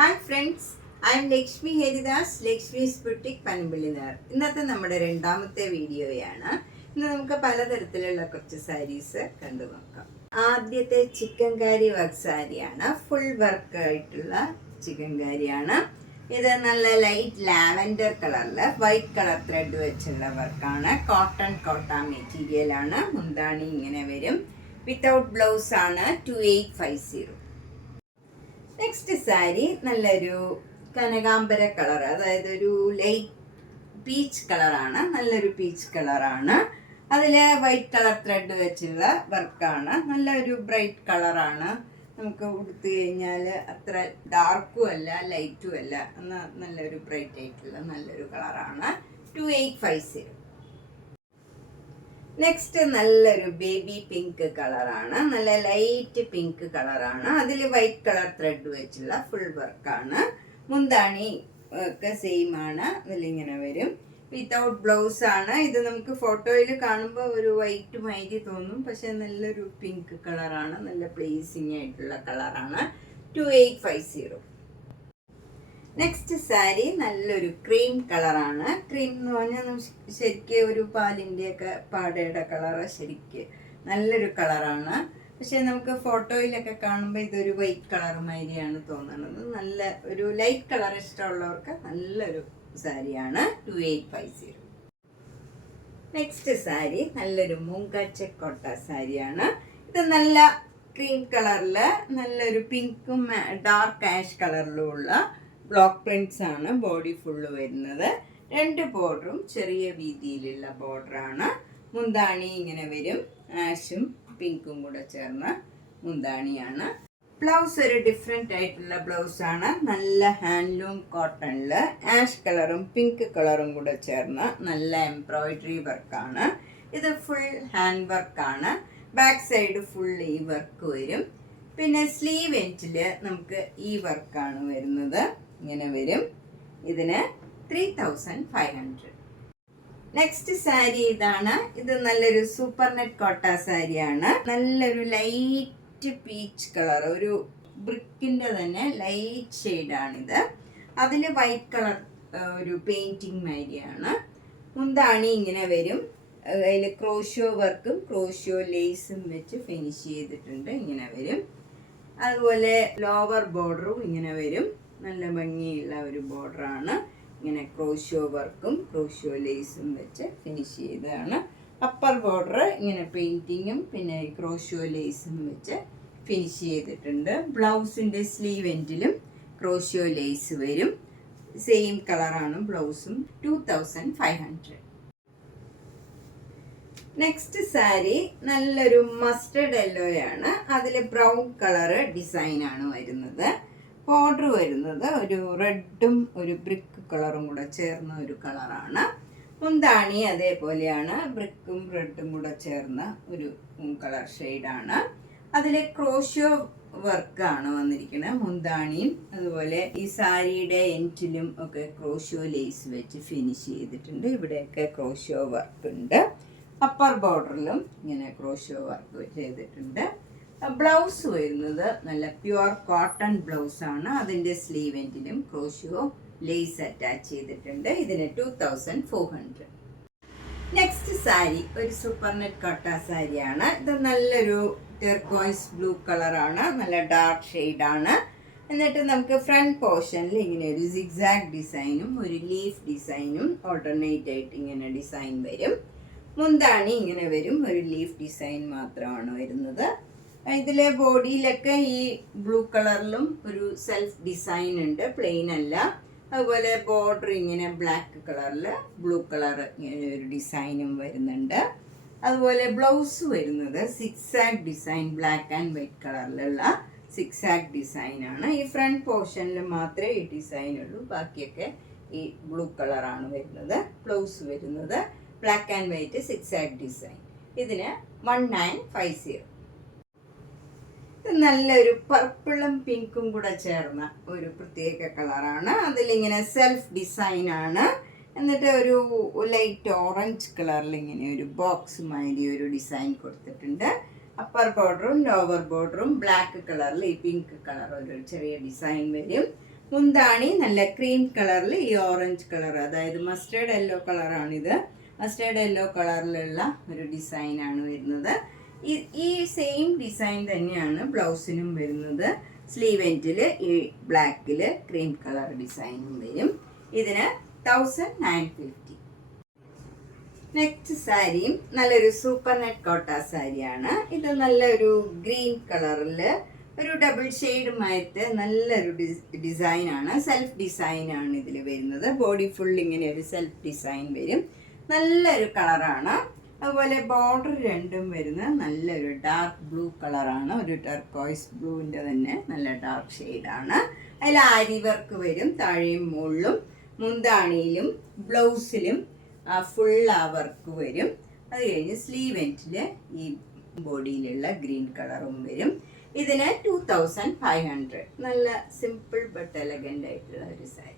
Hi friends, I am Lakshmi Haridas, Lakshmi's boutique പനമ്പിള്ളിനാർ. ഇന്നത്തെ നമ്മുടെ രണ്ടാമത്തെ വീഡിയോയാണ്. ഇന്ന് നമുക്ക് പലതരത്തിലുള്ള കുറച്ച് സാരീസ് കണ്ടു നോക്കാം. ആദ്യത്തെ ചിക്കൻ കാരി വർക്ക് സാരിയാണ്. ഫുൾ വർക്ക് ആയിട്ടുള്ള ചിക്കൻ കാരിയാണ്. ഇത് നല്ല ലൈറ്റ് ലാവൻഡർ കളറിൽ വൈറ്റ് കളർ ത്രെഡ് വെച്ചുള്ള വർക്കാണ്. കോട്ട മെറ്റീരിയൽ ആണ്. മുന്താണി ഇങ്ങനെ വരും. വിത്തൗട്ട് ബ്ലൗസ് ആണ്. 2850. നെക്സ്റ്റ് സാരി നല്ലൊരു കനകാംബര കളർ, അതായത് ഒരു ലൈറ്റ് പീച്ച് കളറാണ്. നല്ലൊരു പീച്ച് കളറാണ്. അതിൽ വൈറ്റ് കളർ ത്രെഡ് വെച്ചുള്ള വർക്കാണ്. നല്ലൊരു ബ്രൈറ്റ് കളറാണ്. നമുക്ക് ഉടുത്തു കഴിഞ്ഞാൽ അത്ര ഡാർക്കും അല്ല ലൈറ്റും അല്ല, നല്ലൊരു ബ്രൈറ്റ് ആയിട്ടുള്ള നല്ലൊരു കളറാണ്. 2850. നെക്സ്റ്റ് നല്ലൊരു ബേബി പിങ്ക് കളറാണ്. നല്ല ലൈറ്റ് പിങ്ക് കളറാണ്. അതിൽ വൈറ്റ് കളർ ത്രെഡ് വെച്ചുള്ള ഫുൾ വർക്കാണ്. മുന്താണി ഒക്കെ സെയിം ആണ്. അതിലിങ്ങനെ വരും. വിത്തൗട്ട് ബ്ലൗസ് ആണ്. ഇത് നമുക്ക് ഫോട്ടോയിൽ കാണുമ്പോൾ ഒരു വൈറ്റ് മൈരി തോന്നും, പക്ഷെ നല്ലൊരു പിങ്ക് കളറാണ്. നല്ല പ്ലേസിങ് ആയിട്ടുള്ള കളറാണ്. 2850. നെക്സ്റ്റ് സാരി നല്ലൊരു ക്രീം കളറാണ്. ക്രീം എന്ന് പറഞ്ഞാൽ ശരിക്കും ഒരു പാലിൻ്റെയൊക്കെ പാടയുടെ കളറ്, ശരിക്ക് നല്ലൊരു കളറാണ്. പക്ഷെ നമുക്ക് ഫോട്ടോയിലൊക്കെ കാണുമ്പോൾ ഇതൊരു വൈറ്റ് കളർ മാതിരിയാണ് തോന്നുന്നത്. നല്ല ഒരു ലൈറ്റ് കളർ ഇഷ്ടമുള്ളവർക്ക് നല്ലൊരു സാരിയാണ്. 2850. നെക്സ്റ്റ് സാരി നല്ലൊരു മൂങ്കച്ചക്കോട്ട സാരിയാണ്. ഇത് നല്ല ക്രീം കളറിൽ നല്ലൊരു പിങ്കും ഡാർക്ക് ആഷ് കളറിലും ഉള്ള ബ്ലോക്ക് പ്രിന്റ്സ് ആണ്. ബോഡി ഫുള്ള് വരുന്നത്. രണ്ട് ബോർഡറും ചെറിയ വീതിയിലുള്ള ബോർഡറാണ്. മുന്താണി ഇങ്ങനെ വരും. ആഷും പിങ്കും കൂടെ ചേർന്ന മുന്താണിയാണ്. ബ്ലൗസ് ഒരു ഡിഫറെൻ്റ് ആയിട്ടുള്ള ബ്ലൗസാണ്. നല്ല ഹാൻഡ്ലൂം കോട്ടണിൽ ആഷ് കളറും പിങ്ക് കളറും കൂടെ ചേർന്ന നല്ല എംബ്രോയിഡറി വർക്കാണ്. ഇത് ഫുൾ ഹാൻഡ് വർക്കാണ്. ബാക്ക് സൈഡ് ഫുൾ ഈ വർക്ക് വരും. പിന്നെ സ്ലീവ് എൻഡിൽ നമുക്ക് ഈ വർക്കാണ് വരുന്നത്. ഇങ്ങനെ വരും. ഇതിന് 3500. നെക്സ്റ്റ് സാരി ഇതാണ്. ഇത് നല്ലൊരു സൂപ്പർ നെറ്റ് കോട്ട സാരിയാണ്. നല്ലൊരു ലൈറ്റ് പീച്ച് കളർ, ഒരു ബ്രിക്കിൻ്റെ തന്നെ ലൈറ്റ് ഷെയ്ഡാണിത്. അതിൽ വൈറ്റ് കളർ ഒരു പെയിൻറ്റിങ് മാതിരിയാണ്. മുന്താണി ഇങ്ങനെ വരും. അതിൽ ക്രോഷ്യോ വർക്കും ക്രോഷ്യോ ലേസും വെച്ച് ഫിനിഷ് ചെയ്തിട്ടുണ്ട്. ഇങ്ങനെ വരും. അതുപോലെ ലോവർ ബോർഡറും ഇങ്ങനെ വരും. നല്ല ഭംഗിയുള്ള ഒരു ബോർഡറാണ്. ഇങ്ങനെ ക്രോഷ്യോ വർക്കും ക്രോഷ്യോ ലേസും വെച്ച് ഫിനിഷ് ചെയ്തതാണ്. അപ്പർ ബോർഡർ ഇങ്ങനെ പെയിൻറ്റിങ്ങും പിന്നെ ക്രോഷ്യോ ലേസും വെച്ച് ഫിനിഷ് ചെയ്തിട്ടുണ്ട്. ബ്ലൗസിൻ്റെ സ്ലീവ് എൻഡിലും ക്രോഷ്യോ ലേസ് വരും. സെയിം കളറാണ് ബ്ലൗസും. 2500. നെക്സ്റ്റ് സാരി നല്ലൊരു മസ്റ്റർഡ് യെല്ലോയാണ്. അതിൽ ബ്രൗൺ കളറ് ഡിസൈനാണ് വരുന്നത്. ബോർഡർ വരുന്നത് ഒരു റെഡും ഒരു ബ്രിക്ക് കളറും കൂടെ ചേർന്ന ഒരു കളറാണ്. മുന്താണി അതേപോലെയാണ്. ബ്രിക്കും റെഡും കൂടെ ചേർന്ന ഒരു കളർ ഷെയ്ഡാണ്. അതിൽ ക്രോഷ്യോ വർക്കാണ് വന്നിരിക്കുന്നത്. മുന്താണിയും അതുപോലെ ഈ സാരിയുടെ എൻഡിലും ഒക്കെ ക്രോഷ്യോ ലേസ് വെച്ച് ഫിനിഷ് ചെയ്തിട്ടുണ്ട്. ഇവിടെയൊക്കെ ക്രോഷ്യോ വർക്ക് ഉണ്ട്. അപ്പർ ബോർഡറിലും ഇങ്ങനെ ക്രോഷ്യോ വർക്ക് ചെയ്തിട്ടുണ്ട്. ബ്ലൗസ് വരുന്നത് നല്ല പ്യുവർ കോട്ടൺ ബ്ലൗസാണ്. അതിൻ്റെ സ്ലീവ് എൻഡിലും ക്രോഷ്യോ ലേസ് അറ്റാച്ച് ചെയ്തിട്ടുണ്ട്. ഇതിന് 2400. നെക്സ്റ്റ് സാരി ഒരു സൂപ്പർ നെറ്റ് കോട്ട സാരിയാണ്. ഇത് നല്ലൊരു ടെർക്കോയ്സ് ബ്ലൂ കളറാണ്. നല്ല ഡാർക്ക് ഷെയ്ഡാണ്. എന്നിട്ട് നമുക്ക് ഫ്രണ്ട് പോർഷനിൽ ഇങ്ങനെ ഒരു സിഗ്സാഗ് ഡിസൈനും ഒരു ലീഫ് ഡിസൈനും ഓൾട്ടർനേറ്റ് ആയിട്ട് ഇങ്ങനെ ഡിസൈൻ വരും. മുന്താണി ഇങ്ങനെ വരും. ഒരു ലീഫ് ഡിസൈൻ മാത്രമാണ് വരുന്നത്. ഇതിലെ ബോഡിയിലൊക്കെ ഈ ബ്ലൂ കളറിലും ഒരു സെൽഫ് ഡിസൈൻ ഉണ്ട്, പ്ലെയിൻ അല്ല. അതുപോലെ ബോർഡർ ഇങ്ങനെ ബ്ലാക്ക് കളറിൽ ബ്ലൂ കളർ ഇങ്ങനെ ഒരു ഡിസൈനും വരുന്നുണ്ട്. അതുപോലെ ബ്ലൗസ് വരുന്നത് zigzag design, black and white കളറിലുള്ള സിക്സാഗ് ഡിസൈനാണ്. ഈ ഫ്രണ്ട് പോർഷനിൽ മാത്രമേ ഈ ഡിസൈൻ ഉള്ളൂ. ബാക്കിയൊക്കെ ഈ ബ്ലൂ കളറാണ് വരുന്നത്. ബ്ലൗസ് വരുന്നത് black and white zigzag design. ഇതിന് 1950. ഇത് നല്ലൊരു പർപ്പിളും പിങ്കും കൂടെ ചേർന്ന ഒരു പ്രത്യേക കളറാണ്. അതിലിങ്ങനെ സെൽഫ് ഡിസൈനാണ്. എന്നിട്ട് ഒരു ലൈറ്റ് ഓറഞ്ച് കളറിൽ ഇങ്ങനെ ഒരു ബോക്സ് മാതിരി ഒരു ഡിസൈൻ കൊടുത്തിട്ടുണ്ട്. അപ്പർ ബോർഡറും ലോവർ ബോർഡറും ബ്ലാക്ക് കളറിൽ ഈ പിങ്ക് കളർ ഒരു ചെറിയ ഡിസൈൻ വരും. മുന്താണി നല്ല ക്രീം കളറിൽ ഈ ഓറഞ്ച് കളർ, അതായത് മസ്റ്റേർഡ് യെല്ലോ കളറാണിത്. മസ്റ്റേർഡ് യെല്ലോ കളറിലുള്ള ഒരു ഡിസൈനാണ് വരുന്നത്. ഈ സെയിം ഡിസൈൻ തന്നെയാണ് ബ്ലൗസിനും വരുന്നത്. സ്ലീവ് എൻഡിൽ ഈ ബ്ലാക്കിൽ ക്രീം കളർ ഡിസൈനും വരും. ഇതിന് 1950. നെക്സ്റ്റ് സാരിയും നല്ലൊരു സൂപ്പർ നെറ്റ് കോട്ട സാരിയാണ്. ഇത് നല്ലൊരു ഗ്രീൻ കളറിൽ ഒരു ഡബിൾ ഷെയ്ഡുമായിട്ട് നല്ലൊരു ഡിസൈനാണ്. സെൽഫ് ഡിസൈനാണ് ഇതിൽ വരുന്നത്. ബോഡി ഫുൾ ഇങ്ങനെ ഒരു സെൽഫ് ഡിസൈൻ വരും. നല്ലൊരു കളറാണ്. അതുപോലെ ബോർഡർ രണ്ടും വരുന്നത് നല്ലൊരു ഡാർക്ക് ബ്ലൂ കളറാണ്. ഒരു ടർക്കോയ്സ് ബ്ലൂവിൻ്റെ തന്നെ നല്ല ഡാർക്ക് ഷെയ്ഡാണ്. അതിൽ ആരി വർക്ക് വരും താഴെയും മുകളിലും. മുന്താണിയിലും ബ്ലൗസിലും ഫുൾ ആ വർക്ക് വരും. അത് കഴിഞ്ഞ് സ്ലീവ് എൻഡിൽ ഈ ബോഡിയിലുള്ള ഗ്രീൻ കളറും വരും. ഇതിന് 2500. നല്ല സിമ്പിൾ ബട്ട് എലഗൻ്റ് ആയിട്ടുള്ള ഒരു സാരി.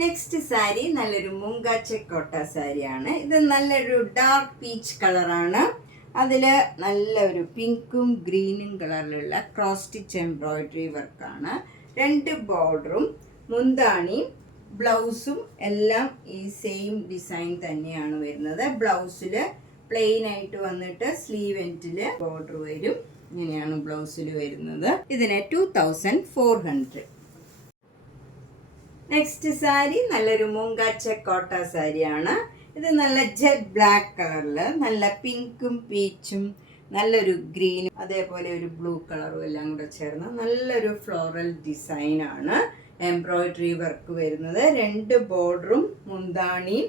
നെക്സ്റ്റ് സാരി നല്ലൊരു മുങ്ക ചെക്കോട്ട സാരിയാണ്. ഇത് നല്ലൊരു ഡാർക്ക് പീച്ച് കളറാണ്. അതിൽ നല്ലൊരു പിങ്കും ഗ്രീനും കളറിലുള്ള ക്രോസ് സ്റ്റിച്ച് എംബ്രോയിഡറി വർക്കാണ്. 2 ബോർഡറും മുന്താണിയും ബ്ലൗസും എല്ലാം ഈ സെയിം ഡിസൈൻ തന്നെയാണ് വരുന്നത്. ബ്ലൗസിൽ പ്ലെയിൻ ആയിട്ട് വന്നിട്ട് സ്ലീവ് എൻഡിൽ ബോർഡർ വരും. ഇങ്ങനെയാണ് ബ്ലൗസിൽ വരുന്നത്. ഇതിന് 2400. നെക്സ്റ്റ് സാരി നല്ലൊരു മുങ്ക ചെക്കോട്ട സാരിയാണ്. ഇത് നല്ല ജെറ്റ് ബ്ലാക്ക് കളറിൽ നല്ല പിങ്കും പീച്ചും നല്ലൊരു ഗ്രീനും അതേപോലെ ഒരു ബ്ലൂ കളറും എല്ലാം കൂടെ ചേർന്ന് നല്ലൊരു ഫ്ലോറൽ ഡിസൈനാണ്. എംബ്രോയിഡറി വർക്ക് വരുന്നത്. 2 ബോർഡറും മുന്താണിയും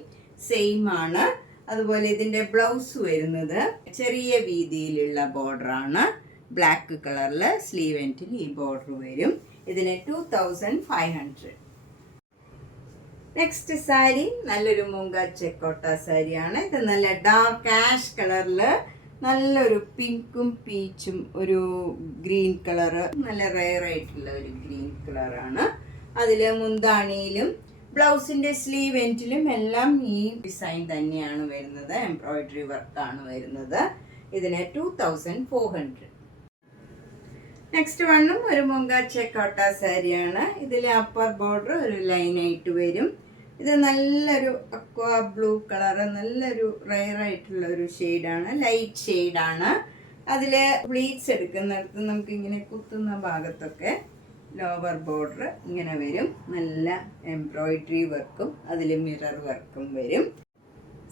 സെയിം ആണ്. അതുപോലെ ഇതിൻ്റെ ബ്ലൗസ് വരുന്നത് ചെറിയ വീതിയിലുള്ള ബോർഡറാണ്. ബ്ലാക്ക് കളറിൽ സ്ലീവ് എൻഡിൽ ഈ ബോർഡർ വരും. ഇതിന് 2500. നെക്സ്റ്റ് സാരി നല്ലൊരു മുങ്ക ചെക്കോട്ട സാരിയാണ്. ഇത് നല്ല ഡാർക്ക് ആഷ് കളറിൽ നല്ലൊരു പിങ്കും പീച്ചും ഒരു ഗ്രീൻ കളറ്, നല്ല റെയർ ആയിട്ടുള്ള ഒരു ഗ്രീൻ കളറാണ്. അതിൽ മുന്താണിയിലും ബ്ലൗസിൻ്റെ സ്ലീവ് എൻഡിലും എല്ലാം ഈ ഡിസൈൻ തന്നെയാണ് വരുന്നത്. എംബ്രോയിഡറി വർക്കാണ് വരുന്നത്. ഇതിന് 2400. നെക്സ്റ്റ് വണ്ണും ഒരു മുങ്ക ചെക്കോട്ട സാരിയാണ്. ഇതിൽ അപ്പർ ബോർഡർ ഒരു ലൈനായിട്ട് വരും. ഇത് നല്ലൊരു അക്വാ ബ്ലൂ കളറ്, നല്ലൊരു റെയർ ആയിട്ടുള്ള ഒരു ഷെയ്ഡാണ്. ലൈറ്റ് ഷെയ്ഡാണ്. അതിൽ പ്ലീറ്റ്സ് എടുക്കുന്നിടത്ത് നമുക്ക് ഇങ്ങനെ കുത്തുന്ന ഭാഗത്തൊക്കെ ലോവർ ബോർഡർ ഇങ്ങനെ വരും. നല്ല എംബ്രോയിഡറി വർക്കും അതിൽ മിറർ വർക്കും വരും.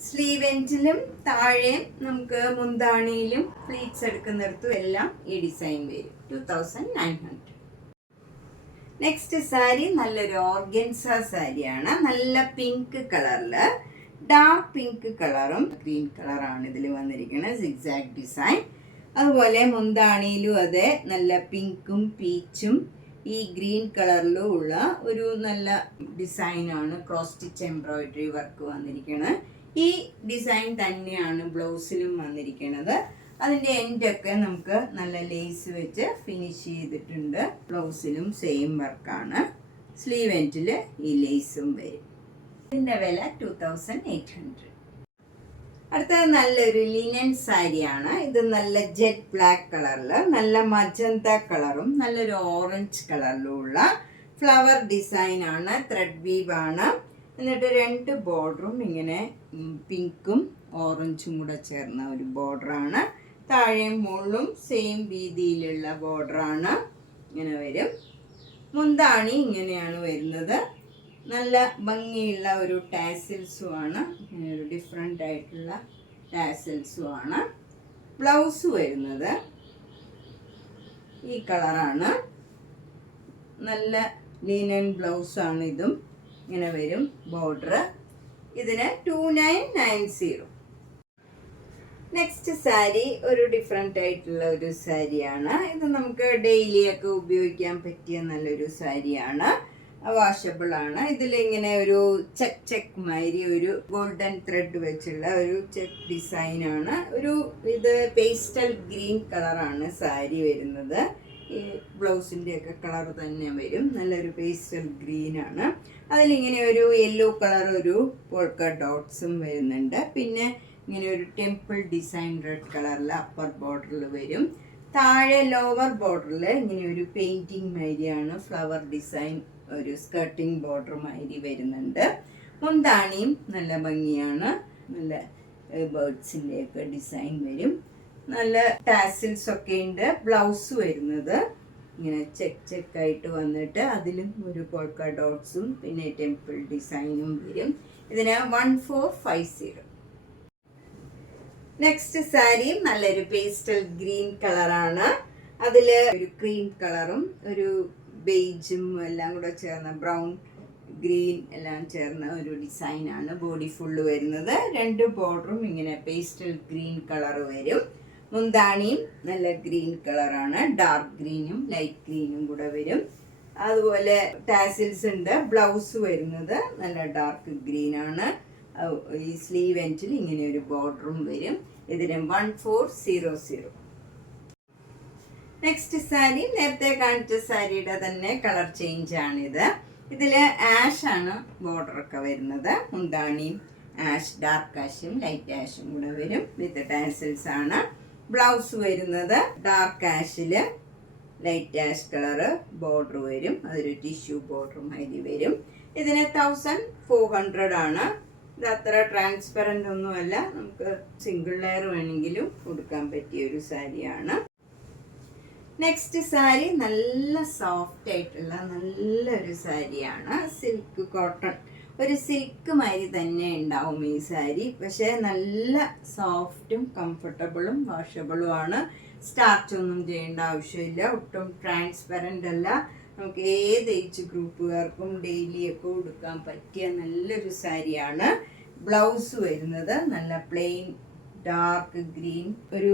സ്ലീവ് എൻഡിലും താഴെയും നമുക്ക് മുന്താണിയിലും പ്ലീറ്റ്സ് എടുക്കുന്നിടത്തും എല്ലാം ഈ ഡിസൈൻ വരും. 2900. നെക്സ്റ്റ് സാരി നല്ലൊരു ഓർഗൻസ സാരിയാണ്. നല്ല പിങ്ക് കളറിൽ ഡാർക്ക് പിങ്ക് കളറും ഗ്രീൻ കളറാണ് ഇതിൽ വന്നിരിക്കുന്നത്. Zigzag design. അതുപോലെ മുന്താണിയിലും അതെ നല്ല പിങ്കും പീച്ചും ഈ ഗ്രീൻ കളറിലും ഉള്ള ഒരു നല്ല ഡിസൈനാണ്. ക്രോസ് സ്റ്റിച്ച് എംബ്രോയിഡറി വർക്ക് വന്നിരിക്കുന്നത്. ഈ ഡിസൈൻ തന്നെയാണ് ബ്ലൗസിലും വന്നിരിക്കുന്നത്. അതിൻ്റെ എൻഡൊക്കെ നമുക്ക് നല്ല ലേസ് വെച്ച് ഫിനിഷ് ചെയ്തിട്ടുണ്ട്. ബ്ലൗസിലും സെയിം വർക്കാണ്. സ്ലീവ് എൻഡിൽ ഈ ലേസും വരും. ഇതിൻ്റെ വില 2800. അടുത്തത് നല്ലൊരു ലിനൻ സാരിയാണ്. ഇത് നല്ല ജെറ്റ് ബ്ലാക്ക് കളറിൽ നല്ല മജന്ത കളറും നല്ലൊരു ഓറഞ്ച് കളറിലും ഉള്ള ഫ്ലവർ ഡിസൈനാണ്. ത്രെഡ് വീവ് ആണ്. എന്നിട്ട് 2 ബോർഡറും ഇങ്ങനെ പിങ്കും ഓറഞ്ചും കൂടെ ചേർന്ന ഒരു ബോർഡറാണ്. താഴെയും മുകളിലും സെയിം വീതിയിലുള്ള ബോർഡറാണ്. ഇങ്ങനെ വരും. മുന്താണി ഇങ്ങനെയാണ് വരുന്നത്. നല്ല ഭംഗിയുള്ള ഒരു ടാസിൽസും ആണ്. ഇങ്ങനെ ഒരു ഡിഫറെൻ്റ് ആയിട്ടുള്ള ടാസിൽസും ആണ്. ബ്ലൗസ് വരുന്നത് ഈ കളറാണ്. നല്ല ലിനൻ ബ്ലൗസാണ് ഇതും. ഇങ്ങനെ വരും ബോർഡർ. ഇതിന് 2990. നെക്സ്റ്റ് സാരി ഒരു ഡിഫറെൻ്റ് ആയിട്ടുള്ള ഒരു സാരിയാണ്. ഇത് നമുക്ക് ഡെയിലിയൊക്കെ ഉപയോഗിക്കാൻ പറ്റിയ നല്ലൊരു സാരിയാണ്. വാഷബിൾ ആണ്. ഇതിലിങ്ങനെ ഒരു ചെക്ക് മാതിരി ഒരു ഗോൾഡൻ ത്രെഡ് വെച്ചുള്ള ഒരു ചെക്ക് ഡിസൈനാണ്. ഇത് പേസ്റ്റൽ ഗ്രീൻ കളറാണ് സാരി വരുന്നത്. ഈ ബ്ലൗസിൻ്റെ ഒക്കെ കളർ തന്നെ വരും. നല്ലൊരു പേസ്റ്റൽ ഗ്രീനാണ്. അതിലിങ്ങനെ ഒരു യെല്ലോ കളർ ഒരു പോൾക്ക ഡോട്ട്സും വരുന്നുണ്ട്. പിന്നെ ഇങ്ങനെ ഒരു ടെമ്പിൾ ഡിസൈൻ റെഡ് കളറിൽ അപ്പർ ബോർഡറിൽ വരും. താഴെ ലോവർ ബോർഡറിൽ ഇങ്ങനെ ഒരു പെയിൻറ്റിങ് മാതിരിയാണ്, ഫ്ലവർ ഡിസൈൻ ഒരു സ്കർട്ടിങ് ബോർഡർ മാതിരി വരുന്നുണ്ട്. മുന്താണിയും നല്ല ഭംഗിയാണ്, നല്ല ബേർഡ്സിൻ്റെ ഒക്കെ ഡിസൈൻ വരും. നല്ല ടാസിൽസ് ഒക്കെ ഉണ്ട്. ബ്ലൗസ് വരുന്നത് ഇങ്ങനെ ചെക്കായിട്ട് വന്നിട്ട് അതിലും ഒരു പോൾക്ക ഡോട്ട്സും പിന്നെ ടെമ്പിൾ ഡിസൈനും വരും. ഇതിന് 1450. നെക്സ്റ്റ് സാരി നല്ലൊരു പേസ്റ്റൽ ഗ്രീൻ കളറാണ്. അതിൽ ഒരു ക്രീം കളറും ഒരു ബേജും എല്ലാം കൂടെ ചേർന്ന ബ്രൗൺ ഗ്രീൻ എല്ലാം ചേർന്ന ഒരു ഡിസൈനാണ്. ബോഡി ഫുള്ള് വരുന്നത്. 2 ബോർഡറും ഇങ്ങനെ പേസ്റ്റൽ ഗ്രീൻ കളർ വരും. മുന്താണിയും നല്ല ഗ്രീൻ കളറാണ്, ഡാർക്ക് ഗ്രീനും ലൈറ്റ് ഗ്രീനും കൂടെ വരും. അതുപോലെ ടാസിൽസ് ഉണ്ട്. ബ്ലൗസ് വരുന്നത് നല്ല ഡാർക്ക് ഗ്രീൻ ആണ്. ഈ സ്ലീവ് എൻഡിൽ ഇങ്ങനെ ഒരു ബോർഡറും വരും. ഇതിന് 1400. നെക്സ്റ്റ് സാരി നേരത്തെ കാണിച്ച സാരിയുടെ തന്നെ കളർ ചേഞ്ച് ആണിത്. ഇതിൽ ആഷ് ആണ് ബോർഡറൊക്കെ വരുന്നത്. മുന്താണിയും ആഷ്, ഡാർക്ക് ആഷും ലൈറ്റ് ആഷും കൂടെ വരും. വിത്ത് ടാസിൽസ് ആണ്. ബ്ലൗസ് വരുന്നത് ഡാർക്ക് ആഷിൽ ലൈറ്റ് ആഷ് കളറ് ബോർഡർ വരും. അതൊരു ടിഷ്യൂ ബോർഡർ മാതിരി വരും. ഇതിന് 1400 ആണ്. ഇത് അത്ര ട്രാൻസ്പെറൻ്റ് ഒന്നുമല്ല, നമുക്ക് സിംഗിൾ ലെയർ വേണമെങ്കിലും കൊടുക്കാൻ പറ്റിയ ഒരു സാരിയാണ്. നെക്സ്റ്റ് സാരി നല്ല സോഫ്റ്റ് ആയിട്ടുള്ള നല്ലൊരു സാരിയാണ്. സിൽക്ക് കോട്ടൺ, ഒരു സിൽക്ക് മാതിരി തന്നെ ഉണ്ടാവും ഈ സാരി. പക്ഷേ നല്ല സോഫ്റ്റും കംഫർട്ടബിളും വാഷബിളും ആണ്. സ്റ്റാർച്ച് ഒന്നും ചെയ്യേണ്ട ആവശ്യമില്ല. ഒട്ടും ട്രാൻസ്പെറൻ്റ് അല്ല. നമുക്ക് ഏത് ഏജ് ഗ്രൂപ്പുകാർക്കും ഡെയിലിയൊക്കെ കൊടുക്കാൻ പറ്റിയ നല്ലൊരു സാരിയാണ്. ബ്ലൗസ് വരുന്നത് നല്ല പ്ലെയിൻ ഡാർക്ക് ഗ്രീൻ, ഒരു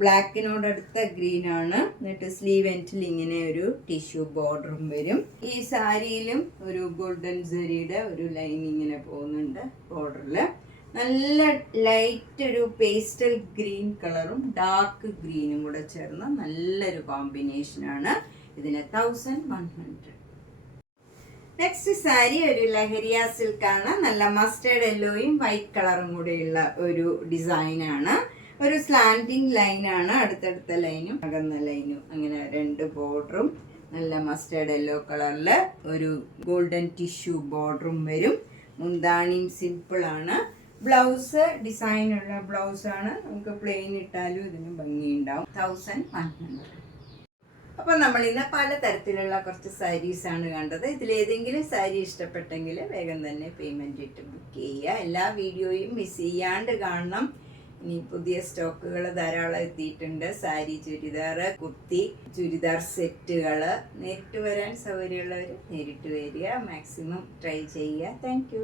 ബ്ലാക്കിനോടടുത്ത ഗ്രീൻ ആണ്. എന്നിട്ട് സ്ലീവ് എൻഡിൽ ഇങ്ങനെ ഒരു ടിഷ്യൂ ബോർഡറും വരും. ഈ സാരിയിലും ഒരു ഗോൾഡൻ സെറിയുടെ ഒരു ലൈൻ ഇങ്ങനെ പോകുന്നുണ്ട് ബോർഡറിൽ. നല്ല ലൈറ്റ് ഒരു പേസ്റ്റൽ ഗ്രീൻ കളറും ഡാർക്ക് ഗ്രീനും കൂടെ ചേർന്ന നല്ലൊരു കോമ്പിനേഷനാണ്. ഇതിന് 1100. നെക്സ്റ്റ് സാരി ഒരു ലഹരിയ സിൽക്കാണ്. നല്ല മസ്റ്റേർഡ് യെല്ലോയും വൈറ്റ് കളറും കൂടെയുള്ള ഒരു ഡിസൈനാണ്. ഒരു സ്ലാൻഡിങ് ലൈനാണ്. അടുത്തടുത്ത ലൈനും അകന്ന ലൈനും അങ്ങനെ 2 ബോർഡറും നല്ല മസ്റ്റേർഡ് യെല്ലോ കളറിൽ ഒരു ഗോൾഡൻ ടിഷ്യൂ ബോർഡറും വരും. മുന്താണിയും സിമ്പിളാണ്. ബ്ലൗസ് ഡിസൈനുള്ള ബ്ലൗസാണ്. നമുക്ക് പ്ലെയിൻ ഇട്ടാലും ഇതിന് ഭംഗിയുണ്ടാവും. 1100. അപ്പോൾ നമ്മൾ ഇന്ന് പലതരത്തിലുള്ള കുറച്ച് സാരീസാണ് കണ്ടത്. ഇതിലേതെങ്കിലും സാരി ഇഷ്ടപ്പെട്ടെങ്കിൽ വേഗം തന്നെ പേയ്മെൻറ്റ് ഇട്ട് ബുക്ക് ചെയ്യുക. എല്ലാ വീഡിയോയും മിസ് ചെയ്യാണ്ട് കാണണം. ഇനി പുതിയ സ്റ്റോക്കുകൾ ധാരാളം എത്തിയിട്ടുണ്ട്. സാരി, ചുരിദാർ, കുർത്തി, ചുരിദാർ സെറ്റുകൾ. നേരിട്ട് വരാൻ സൗകര്യമുള്ളവർ നേരിട്ട് വരിക. മാക്സിമം ട്രൈ ചെയ്യുക. താങ്ക്